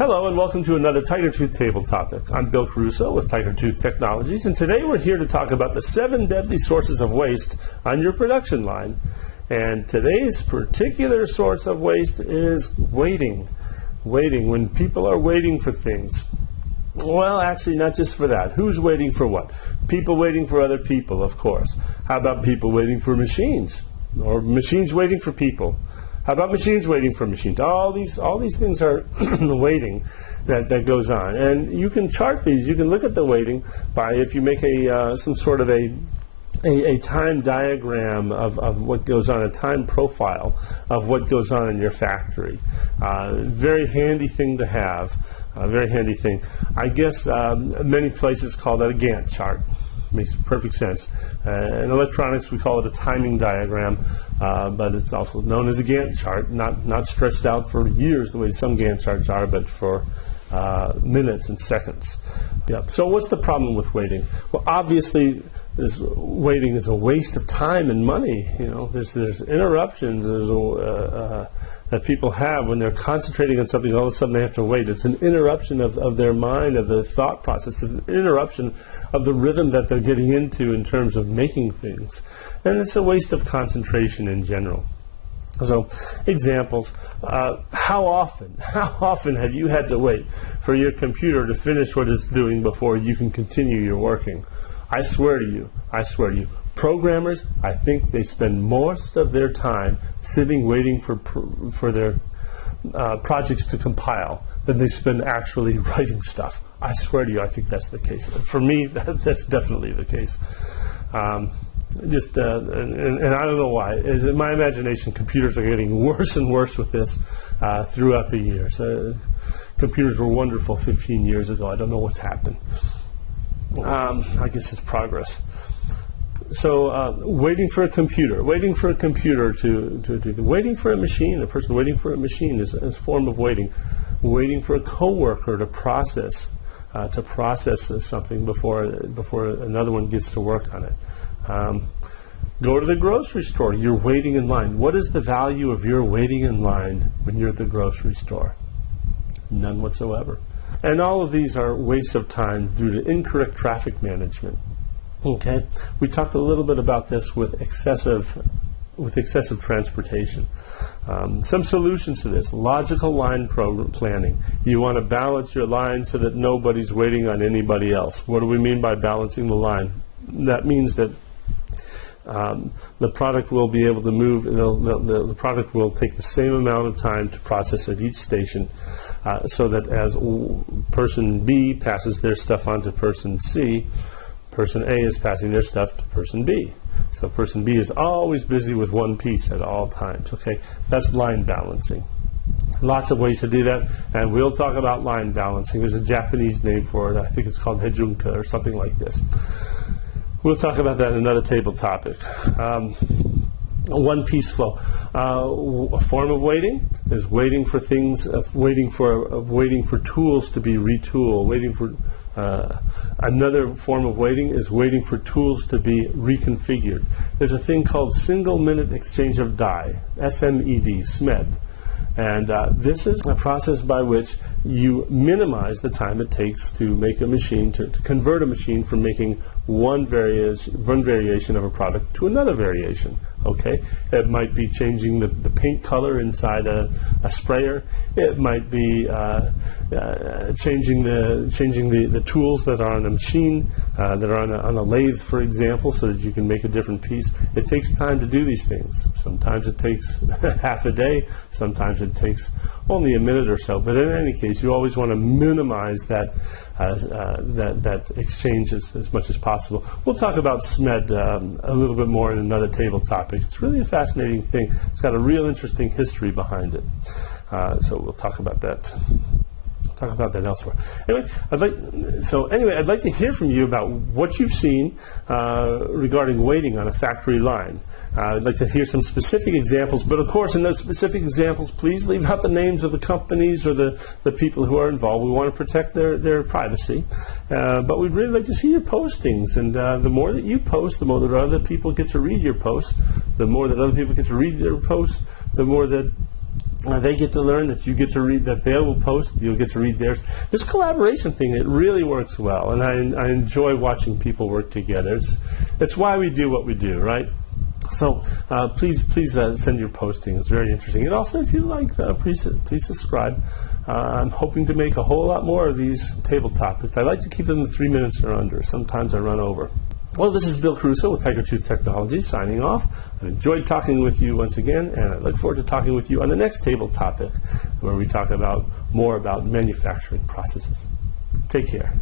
Hello and welcome to another Tiger Tooth Table Topic. I'm Bill Caruso with Tiger Tooth Technologies, and today we're here to talk about the 7 deadly sources of waste on your production line. And today's particular source of waste is waiting. Waiting, when people are waiting for things. Well, actually, not just for that. Who's waiting for what? People waiting for other people, of course. How about people waiting for machines? Or machines waiting for people? How about machines waiting for machines? All these things are waiting that goes on. And you can chart these. You can look at the waiting by, if you make some sort of a time diagram of what goes on, a time profile of what goes on in your factory. Very handy thing to have. Very handy thing. I guess many places call that a Gantt chart. Makes perfect sense. In electronics, we call it a timing diagram, but it's also known as a Gantt chart, not stretched out for years the way some Gantt charts are, but for minutes and seconds. Yep. So what's the problem with waiting? Well, obviously, waiting is a waste of time and money. You know, there's interruptions that people have when they're concentrating on something. All of a sudden, they have to wait. It's an interruption of their mind, of the thought process. It's an interruption of the rhythm that they're getting into in terms of making things, and it's a waste of concentration in general. So, examples. How often have you had to wait for your computer to finish what it's doing before you can continue your working? I swear to you, programmers, I think they spend most of their time sitting waiting for their projects to compile than they spend actually writing stuff. I swear to you, I think that's the case. For me, that's definitely the case. And I don't know why. In my imagination, computers are getting worse and worse with this throughout the years. Computers were wonderful 15 years ago. I don't know what's happened. I guess it's progress. So waiting for a computer to waiting for a machine, a person waiting for a machine is a form of waiting. Waiting for a coworker to process something before another one gets to work on it. Go to the grocery store. You're waiting in line. What is the value of your waiting in line when you're at the grocery store? None whatsoever. And all of these are wastes of time due to incorrect traffic management. Okay, we talked a little bit about this with excessive transportation. Some solutions to this: logical line planning. You want to balance your line so that nobody's waiting on anybody else. What do we mean by balancing the line? That means that the product will be able to move. The product will take the same amount of time to process at each station. So that as person B passes their stuff on to person C, person A is passing their stuff to person B. So person B is always busy with one piece at all times. Okay, that's line balancing. Lots of ways to do that, and we'll talk about line balancing. There's a Japanese name for it. I think it's called Heijunka or something like this. We'll talk about that in another table topic. One-piece flow. A form of waiting is waiting for things, waiting for tools to be retooled. Another form of waiting is waiting for tools to be reconfigured. There's a thing called single-minute exchange of die, SMED, SMED. And this is a process by which you minimize the time it takes to make a machine, to convert a machine from making one variation of a product to another variation. Okay, it might be changing the paint color inside a sprayer. It might be changing the tools that are on a machine, that are on a lathe, for example, so that you can make a different piece. It takes time to do these things. Sometimes it takes half a day. Sometimes it takes only a minute or so. But in any case, you always want to minimize that exchange as much as possible. We'll talk about SMED a little bit more in another table topic. It's really a fascinating thing. It's got a real interesting history behind it. So we'll talk about that. Talk about that elsewhere. Anyway, I'd like to hear from you about what you've seen regarding waiting on a factory line. I'd like to hear some specific examples, but of course in those specific examples, please leave out the names of the companies or the people who are involved. We want to protect their privacy, but we'd really like to see your postings, and the more that you post, the more that other people get to read your posts. The more that other people get to read your posts, the more that They get to learn, that you get to read, that they will post, you'll get to read theirs. This collaboration thing, it really works well, and I enjoy watching people work together. It's why we do what we do, right? So please send your posting. It's very interesting. And also, if you like, please subscribe. I'm hoping to make a whole lot more of these table topics. I like to keep them in 3 minutes or under. Sometimes I run over. Well, this is Bill Caruso with Tiger Tooth Technologies signing off. I've enjoyed talking with you once again, and I look forward to talking with you on the next table topic, where we talk more about manufacturing processes. Take care.